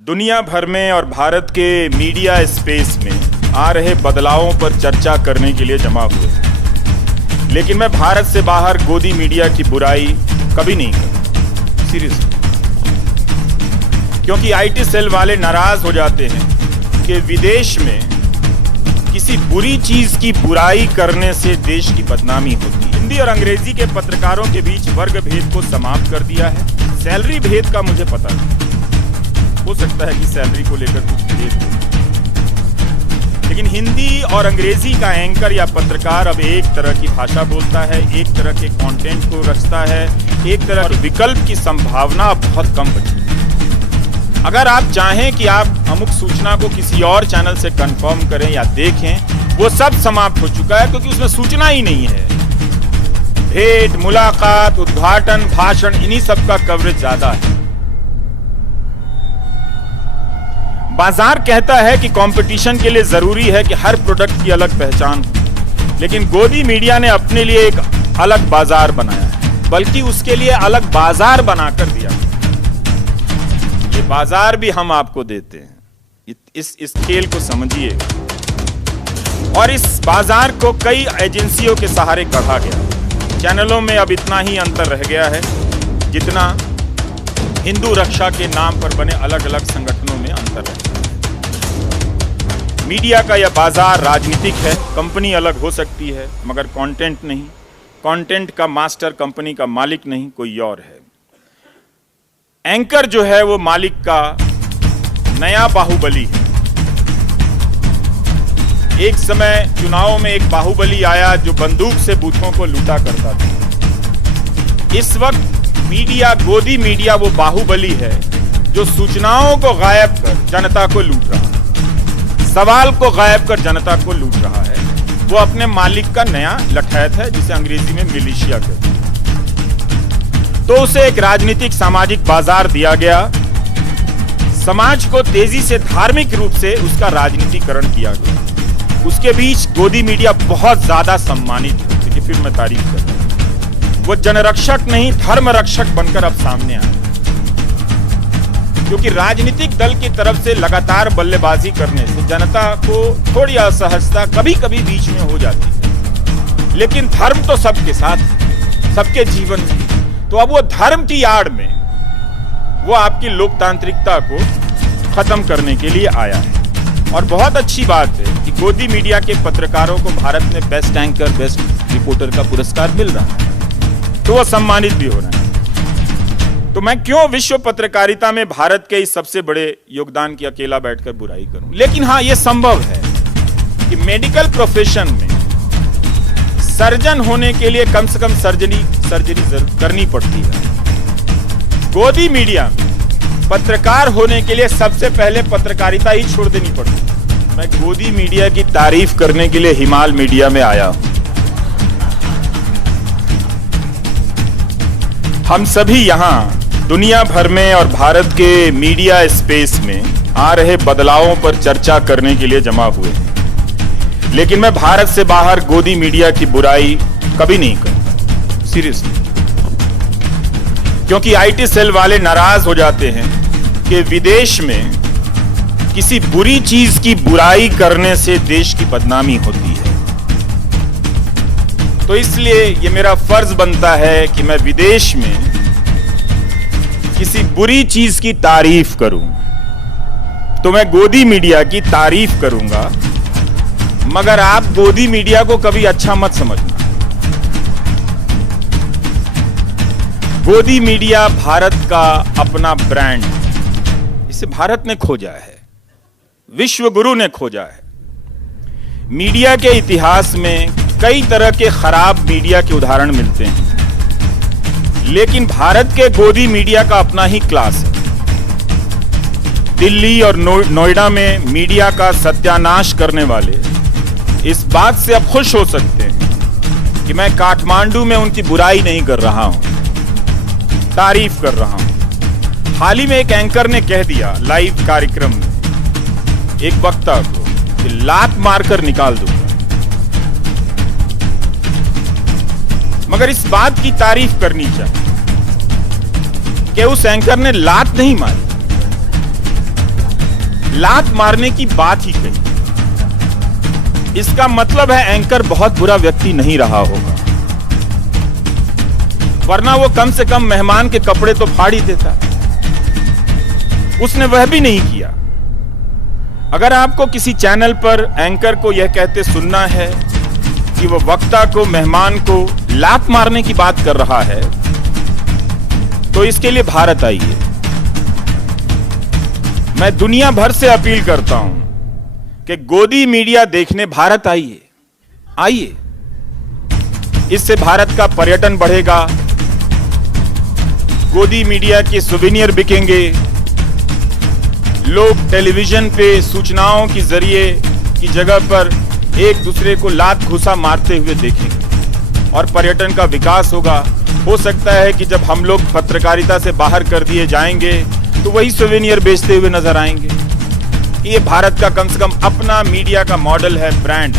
दुनिया भर में और भारत के मीडिया स्पेस में आ रहे बदलावों पर चर्चा करने के लिए जमा हुए हैं। लेकिन मैं भारत से बाहर गोदी मीडिया की बुराई कभी नहीं करता, सीरियसली। क्योंकि आईटी सेल वाले नाराज हो जाते हैं कि विदेश में किसी बुरी चीज की बुराई करने से देश की बदनामी होती है। हिंदी और अंग्रेजी के पत्रकारों के बीच वर्ग भेद को समाप्त कर दिया है। सैलरी भेद का मुझे पता नहीं, हो सकता है कि सैलरी को लेकर कुछ भेद हो, लेकिन हिंदी और अंग्रेजी का एंकर या पत्रकार अब एक तरह की भाषा बोलता है, एक तरह के कंटेंट को रचता है, एक तरह के विकल्प की संभावना अब बहुत कम बची है। अगर आप चाहें कि आप अमुक सूचना को किसी और चैनल से कंफर्म करें या देखें, वो सब समाप्त हो चुका है, क्योंकि उसमें सूचना ही नहीं है। भेंट, मुलाकात, उद्घाटन, भाषण, इन्हीं सब का कवरेज ज्यादा है। बाजार कहता है कि कंपटीशन के लिए जरूरी है कि हर प्रोडक्ट की अलग पहचान हो, लेकिन गोदी मीडिया ने अपने लिए एक अलग बाजार बनाया है, बल्कि उसके लिए अलग बाजार बनाकर दिया। ये बाजार भी हम आपको देते हैं। इस खेल को समझिए। और इस बाजार को कई एजेंसियों के सहारे गढ़ा गया। चैनलों में अब इतना ही अंतर रह गया है जितना हिंदू रक्षा के नाम पर बने अलग अलग संगठनों में अंतर है। मीडिया का यह बाजार राजनीतिक है। कंपनी अलग हो सकती है मगर कंटेंट नहीं। कंटेंट का मास्टर कंपनी का मालिक नहीं, कोई और है। एंकर जो है वो मालिक का नया बाहुबली है। एक समय चुनाव में एक बाहुबली आया जो बंदूक से बूथों को लूटा करता था। इस वक्त मीडिया, गोदी मीडिया वो बाहुबली है जो सूचनाओं को गायब कर जनता को लूट रहा है, सवाल को गायब कर जनता को लूट रहा है। वो अपने मालिक का नया लठैत है, जिसे अंग्रेजी में मिलिशिया कहते हैं। तो उसे एक राजनीतिक सामाजिक बाजार दिया गया। समाज को तेजी से धार्मिक रूप से उसका राजनीतिकरण किया गया। उसके बीच गोदी मीडिया बहुत ज्यादा सम्मानित है। देखिए, फिर मैं तारीफ कर रहा हूं। वो जनरक्षक नहीं, धर्म रक्षक बनकर अब सामने आया, क्योंकि राजनीतिक दल की तरफ से लगातार बल्लेबाजी करने से जनता को थोड़ी असहजता कभी कभी बीच में हो जाती है। लेकिन धर्म तो सबके साथ, सबके जीवन में। तो अब वो धर्म की आड़ में वो आपकी लोकतांत्रिकता को खत्म करने के लिए आया है। और बहुत अच्छी बात है कि गोदी मीडिया के पत्रकारों को भारत में बेस्ट एंकर, बेस्ट रिपोर्टर का पुरस्कार मिल रहा है, तो वो सम्मानित भी हो रहा है। तो मैं क्यों विश्व पत्रकारिता में भारत के इस सबसे बड़े योगदान की अकेला बैठकर बुराई करूं। लेकिन हाँ, यह संभव है कि मेडिकल प्रोफेशन में सर्जन होने के लिए कम से कम सर्जरी करनी पड़ती है। गोदी मीडिया में पत्रकार होने के लिए सबसे पहले पत्रकारिता ही छोड़ देनी पड़ती। मैं गोदी मीडिया की तारीफ करने के लिए हिमाल मीडिया में आया हूं। हम सभी यहाँ दुनिया भर में और भारत के मीडिया स्पेस में आ रहे बदलावों पर चर्चा करने के लिए जमा हुए हैं। लेकिन मैं भारत से बाहर गोदी मीडिया की बुराई कभी नहीं करता, सीरियसली। क्योंकि आईटी सेल वाले नाराज हो जाते हैं कि विदेश में किसी बुरी चीज की बुराई करने से देश की बदनामी होती है। तो इसलिए ये मेरा फर्ज बनता है कि मैं विदेश में किसी बुरी चीज की तारीफ करूं, तो मैं गोदी मीडिया की तारीफ करूंगा, मगर आप गोदी मीडिया को कभी अच्छा मत समझना। गोदी मीडिया भारत का अपना ब्रांड, इसे भारत ने खोजा है, विश्व गुरु ने खोजा है। मीडिया के इतिहास में कई तरह के खराब मीडिया के उदाहरण मिलते हैं, लेकिन भारत के गोदी मीडिया का अपना ही क्लास है। दिल्ली और नोएडा में मीडिया का सत्यानाश करने वाले इस बात से अब खुश हो सकते हैं कि मैं काठमांडू में उनकी बुराई नहीं कर रहा हूं, तारीफ कर रहा हूं। हाल ही में एक एंकर ने कह दिया लाइव कार्यक्रम में एक वक्ता को कि लात मारकर निकाल दूंगा, मगर इस बात की तारीफ करनी चाहिए कि उस एंकर ने लात नहीं मारी, लात मारने की बात ही कही। इसका मतलब है एंकर बहुत बुरा व्यक्ति नहीं रहा होगा, वरना वो कम से कम मेहमान के कपड़े तो फाड़ ही देता। उसने वह भी नहीं किया। अगर आपको किसी चैनल पर एंकर को यह कहते सुनना है कि वो वक्ता को, मेहमान को लात मारने की बात कर रहा है, तो इसके लिए भारत आइए। मैं दुनिया भर से अपील करता हूं कि गोदी मीडिया देखने भारत आइए, आइए। इससे भारत का पर्यटन बढ़ेगा, गोदी मीडिया के सुवेनियर बिकेंगे, लोग टेलीविजन पे सूचनाओं की जरिए की जगह पर एक दूसरे को लात घुसा मारते हुए देखेंगे और पर्यटन का विकास होगा। हो सकता है कि जब हम लोग पत्रकारिता से बाहर कर दिए जाएंगे तो वही सुवेनियर बेचते हुए नजर आएंगे। ये भारत का कम से कम अपना मीडिया का मॉडल है, ब्रांड।